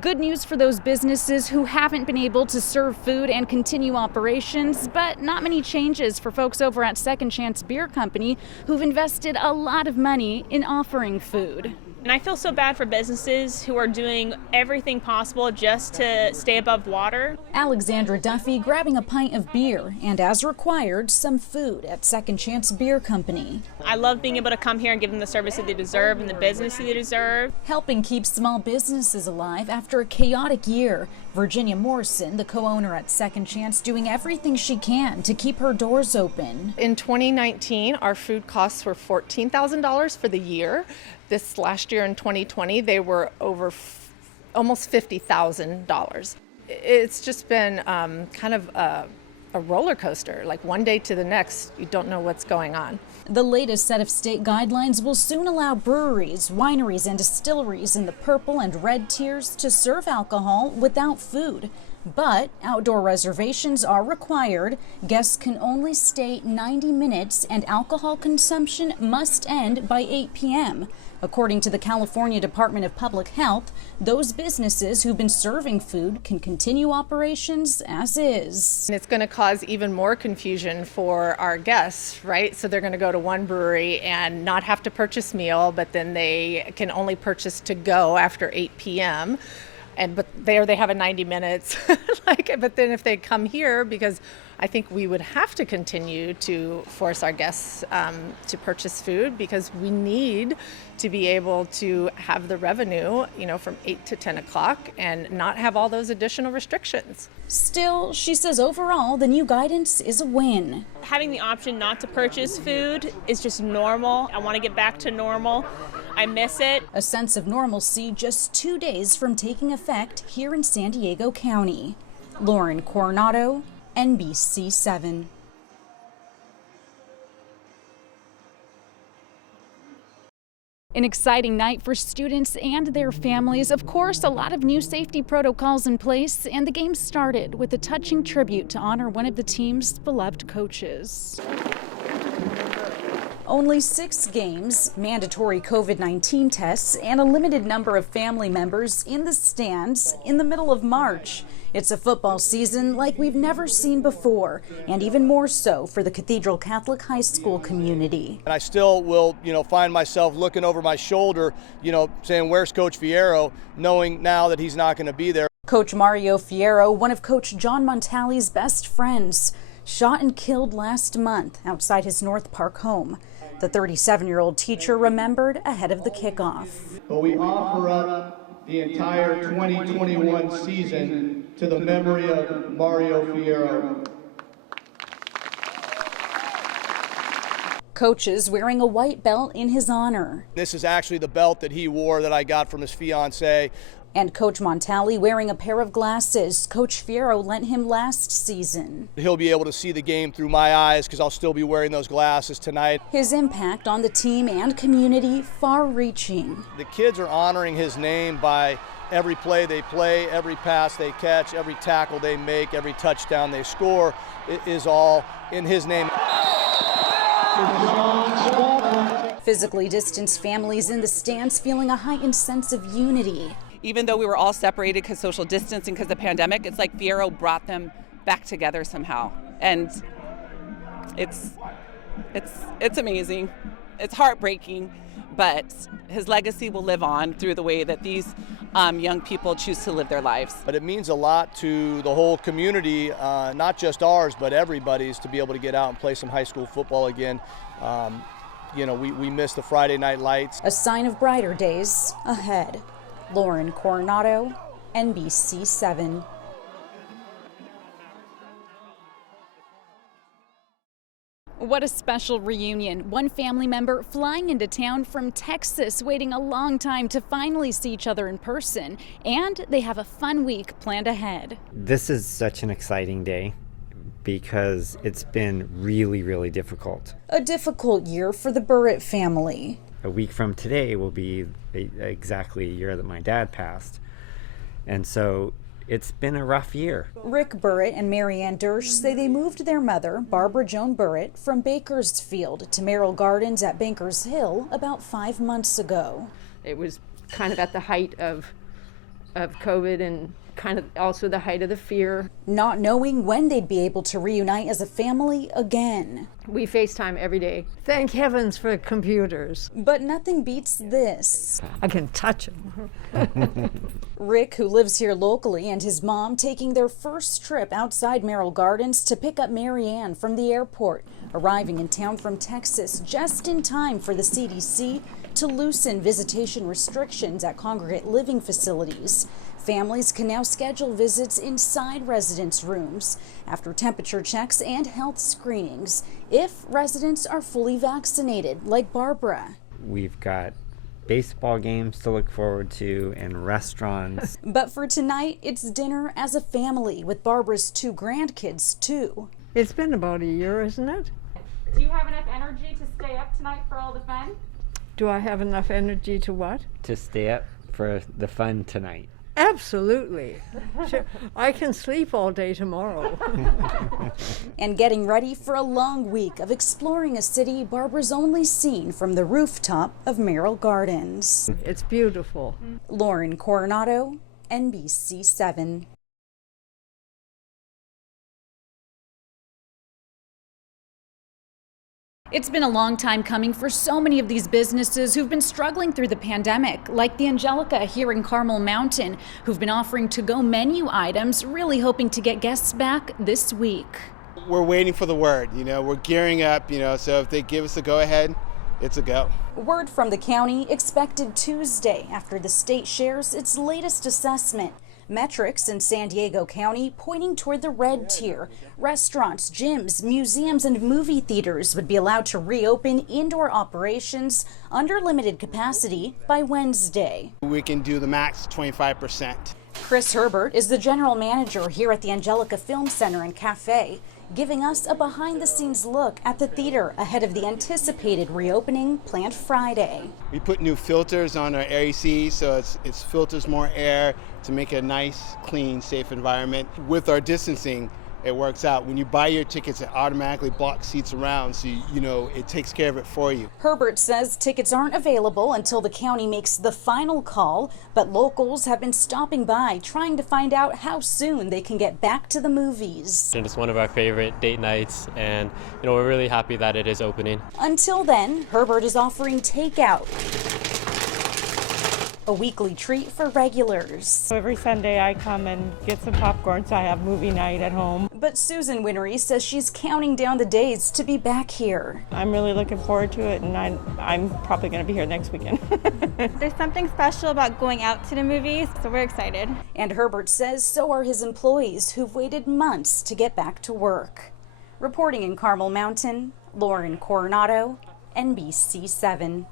Good news for those businesses who haven't been able to serve food and continue operations, but not many changes for folks over at Second Chance Beer Company who've invested a lot of money in offering food. And I feel so bad for businesses who are doing everything possible just to stay above water. Alexandra Duffy grabbing a pint of beer and, as required, some food at Second Chance Beer Company. I love being able to come here and give them the service that they deserve and the business that they deserve. Helping keep small businesses alive after a chaotic year. Virginia Morrison, the co-owner at Second Chance, doing everything she can to keep her doors open. In 2019, our food costs were $14,000 for the year. This last year in 2020, they were over almost $50,000. It's just been kind of a roller coaster. Like one day to the next, you don't know what's going on. The latest set of state guidelines will soon allow breweries, wineries, and distilleries in the purple and red tiers to serve alcohol without food. But outdoor reservations are required. Guests can only stay 90 minutes and alcohol consumption must end by 8 p.m. According to the California Department of Public Health, those businesses who've been serving food can continue operations as is. And it's going to cause even more confusion for our guests, right? So they're going to go to one brewery and not have to purchase meal, but then they can only purchase to go after 8 p.m. But there they have a 90 minutes. But then if they come here, because I think we would have to continue to force our guests to purchase food because we need to be able to have the revenue, from 8 to 10 o'clock and not have all those additional restrictions. Still, she says overall, the new guidance is a win. Having the option not to purchase food is just normal. I want to get back to normal. I miss it. A sense of normalcy just 2 days from taking effect here in San Diego County. Lauren Coronado, NBC7. An exciting night for students and their families. Of course, a lot of new safety protocols in place, and the game started with a touching tribute to honor one of the team's beloved coaches. Only 6 games, mandatory COVID-19 tests, and a limited number of family members in the stands in the middle of March. It's a football season like we've never seen before, and even more so for the Cathedral Catholic High School community. And I still will, find myself looking over my shoulder, saying, where's Coach Fierro, knowing now that he's not going to be there. Coach Mario Fierro, one of Coach John Montali's best friends, shot and killed last month outside his North Park home. The 37-year-old teacher remembered ahead of the kickoff. But we offer up the entire 2021 season to the memory of Mario Fierro. Coaches wearing a white belt in his honor. This is actually the belt that he wore that I got from his fiancée. And Coach Montali wearing a pair of glasses Coach Fierro lent him last season. He'll be able to see the game through my eyes because I'll still be wearing those glasses tonight. His impact on the team and community far-reaching. The kids are honoring his name by every play they play, every pass they catch, every tackle they make, every touchdown they score. It is all in his name. Physically distanced families in the stands feeling a heightened sense of unity. Even though we were all separated because social distancing because of the pandemic, it's like Fierro brought them back together somehow. And it's amazing. It's heartbreaking, but his legacy will live on through the way that these young people choose to live their lives. But it means a lot to the whole community, not just ours, but everybody's, to be able to get out and play some high school football again. We miss the Friday night lights. A sign of brighter days ahead. Lauren Coronado, NBC7. What a special reunion. One family member flying into town from Texas, waiting a long time to finally see each other in person. And they have a fun week planned ahead. This is such an exciting day because it's been really, really difficult. A difficult year for the Burritt family. A week from today will be exactly a year that my dad passed. And so it's been a rough year. Rick Burritt and Marianne Dersch say they moved their mother, Barbara Joan Burritt, from Bakersfield to Merrill Gardens at Bankers Hill about 5 months ago. It was kind of at the height of of COVID and kind of also the height of the fear. Not knowing when they'd be able to reunite as a family again. We FaceTime every day. Thank heavens for computers. But nothing beats this. I can touch them. Rick, who lives here locally, and his mom taking their first trip outside Merrill Gardens to pick up Marianne from the airport, arriving in town from Texas just in time for the CDC to loosen visitation restrictions at congregate living facilities. Families can now schedule visits inside residents' rooms after temperature checks and health screenings if residents are fully vaccinated, like Barbara. We've got baseball games to look forward to and restaurants. But for tonight, it's dinner as a family with Barbara's 2 grandkids, too. It's been about a year, isn't it? Do you have enough energy to stay up tonight for all the fun? Do I have enough energy to what? To stay up for the fun tonight. Absolutely. Sure. I can sleep all day tomorrow. And getting ready for a long week of exploring a city Barbara's only seen from the rooftop of Merrill Gardens. It's beautiful. Lauren Coronado, NBC7. It's been a long time coming for so many of these businesses who've been struggling through the pandemic, like the Angelica here in Carmel Mountain, who've been offering to-go menu items, really hoping to get guests back this week. We're waiting for the word, we're gearing up, so if they give us the go-ahead, it's a go. Word from the county expected Tuesday after the state shares its latest assessment. Metrics in San Diego County pointing toward the red tier. Restaurants, gyms, museums, and movie theaters would be allowed to reopen indoor operations under limited capacity by Wednesday. We can do the max 25%. Chris Herbert is the general manager here at the Angelica Film Center and Cafe, giving us a behind-the-scenes look at the theater ahead of the anticipated reopening planned Friday. We put new filters on our AC, so it filters more air to make a nice, clean, safe environment. With our distancing, it works out. When you buy your tickets, it automatically blocks seats around, so it takes care of it for you. Herbert says tickets aren't available until the county makes the final call, but locals have been stopping by trying to find out how soon they can get back to the movies. And it's one of our favorite date nights, and we're really happy that it is opening. Until then, Herbert is offering takeout, a weekly treat for regulars. Every Sunday I come and get some popcorn, so I have movie night at home. But Susan Winery says she's counting down the days to be back here. I'm really looking forward to it, and I'm probably going to be here next weekend. There's something special about going out to the movies, so we're excited. And Herbert says so are his employees who've waited months to get back to work. Reporting in Carmel Mountain, Lauren Coronado, NBC7.